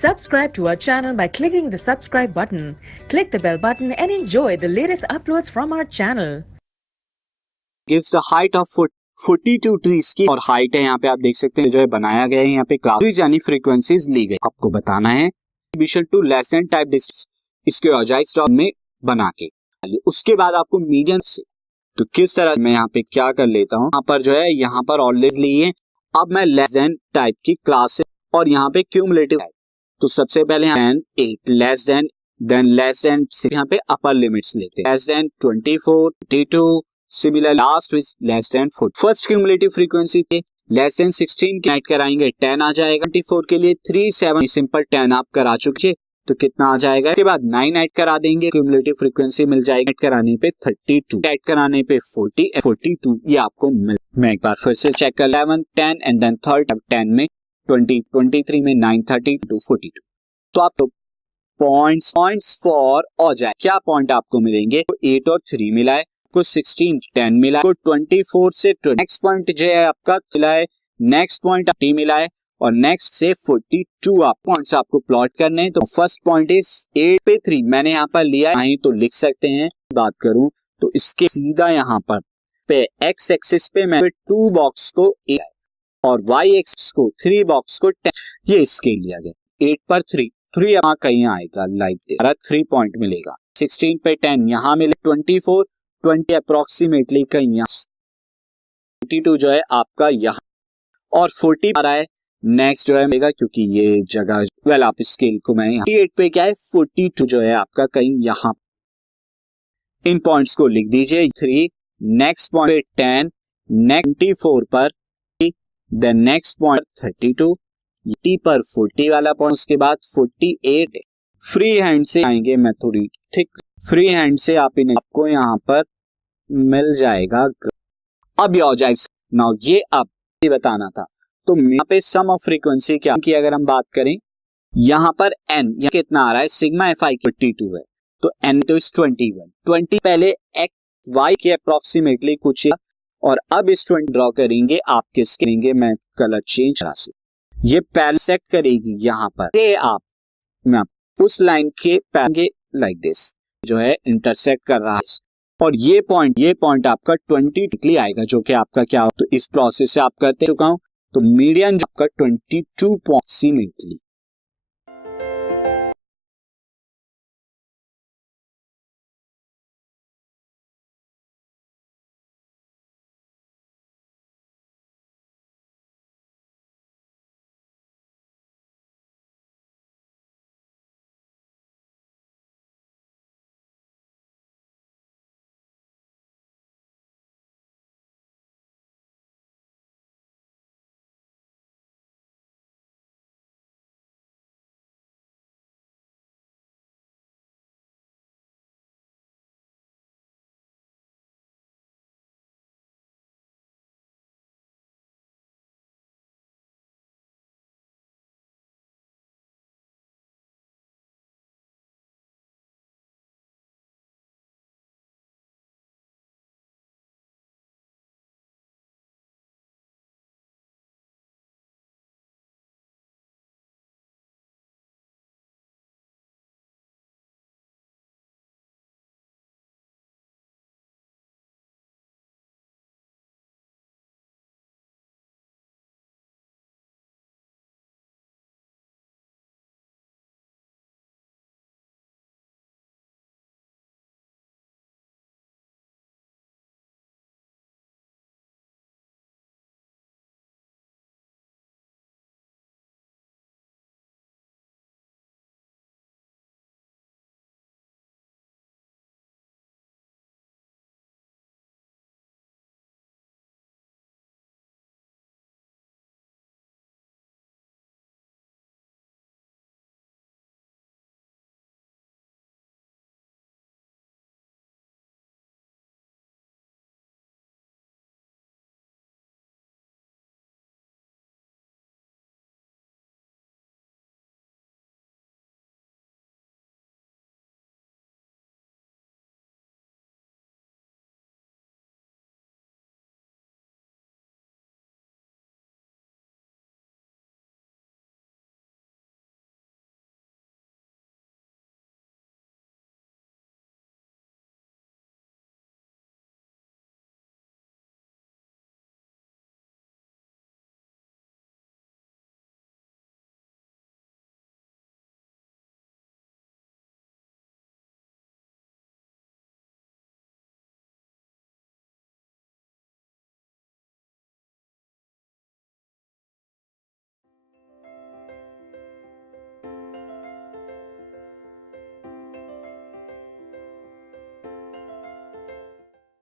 Subscribe to our channel by clicking the subscribe button. Click the bell button and enjoy the latest uploads from our channel. Gives the height of 42 trees की और height है यहाँ पे आप देख सकते हैं जो है बनाया गया है यहाँ पे क्लास यानी फ्रीक्वेंसीज ली गई। आपको बताना है distribution to less than type distance इसके ऑजाइज टर्म में बना के उसके बाद आपको मीडियन से तो किस तरह मैं यहाँ पे क्या कर लेता हूँ यहाँ पर जो है यहाँ पर ऑलवेज ली है। अब मैं लेस देन टाइप की क्लास और यहाँ पे क्यूमुलेटिव तो सबसे पहले 8 लेस देन लेस देन यहाँ पे अपर लिमिट्स लेते हैं less than 24 22 similar last which less than 4 first cumulative frequency थे लेस देन 16 की ऐड कराएंगे 10 आ जाएगा 24 के लिए 3 7 सिंपल 10 आप करा चुके तो कितना आ जाएगा। इसके बाद 9 ऐड करा देंगे क्यूमुलेटिव फ्रीक्वेंसी मिल जाएगी। ऐड कराने पे 32 ऐड कराने पे 42 ये आपको मिल। मैं एक बार फिर से चेक कर 11 10 एंड देन थर्ड 10 में 20 23 में 9 32 42 तो आप पॉइंट्स फॉर हो जाए क्या पॉइंट आपको मिलेंगे 8 और 3 मिला है को 16 10 मिला है 24 से नेक्स्ट पॉइंट जो है आपका मिला है नेक्स्ट पॉइंट 30 मिला है और नेक्स्ट से 42 आप पॉइंट्स आपको प्लॉट करने हैं। तो फर्स्ट पॉइंट इज 8 पे 3 मैंने यहाँ पर लिया है तो लिख सकते हैं। बात करूं तो इसके सीधा यहाँ पर पे x एक्सिस पे मैं 2 बॉक्स को 8 और y एक्सिस को 3 बॉक्स को 10 ये इसके लिया गया 8 पर 3 यहाँ कहीं आएगा लाइक 3 पॉइंट मिलेगा 16 पे 10 यहाँ मिले 24 20 अप्रोक्सीमेटली कहीं यहाँ 22 जो है आपका यहाँ और 40 आ रहा है नेक्स्ट जो है मिलेगा क्योंकि ये जगह वेल आप स्केल को मैं 48 पे क्या है 42 जो है आपका कहीं यहाँ इन पॉइंट्स को लिख दीजिए 3 नेक्स्ट पॉइंट 10 नेक्स्ट 24 पर देन नेक्स्ट पॉइंट 32 80 पर 40 वाला पॉइंट उसके बाद 48 फ्री हैंड से आएंगे मैं थोड़ी ठीक फ्री हैंड से आपको यहाँ पर मिल जाएगा। अब ये ऑब्जेक्ट्स नाउ ये अब बताना था तो यहाँ पे सम ऑफ फ्रीक्वेंसी क्या की अगर हम बात करें यहाँ पर n यहाँ कितना आ रहा है सिग्मा एफ आई 42 है तो n तो इस 20 पहले x y के अप्रोक्सीमेटली कुछ और अब इस 20 ड्रॉ करेंगे आप किस करेंगे मैं कलर चेंज करा से ये पहले सेट करेगी यहाँ पर ये आप उस लाइन के पहले लाइक दिस जो है इंटरसेक्ट कर रहा है और ये पॉइंट आपका 20 निकली आएगा जो कि आपका क्या हो तो इस प्रोसेस से आप करते चुका हूं तो मीडियन आपका 22 अप्रोक्सीमेटली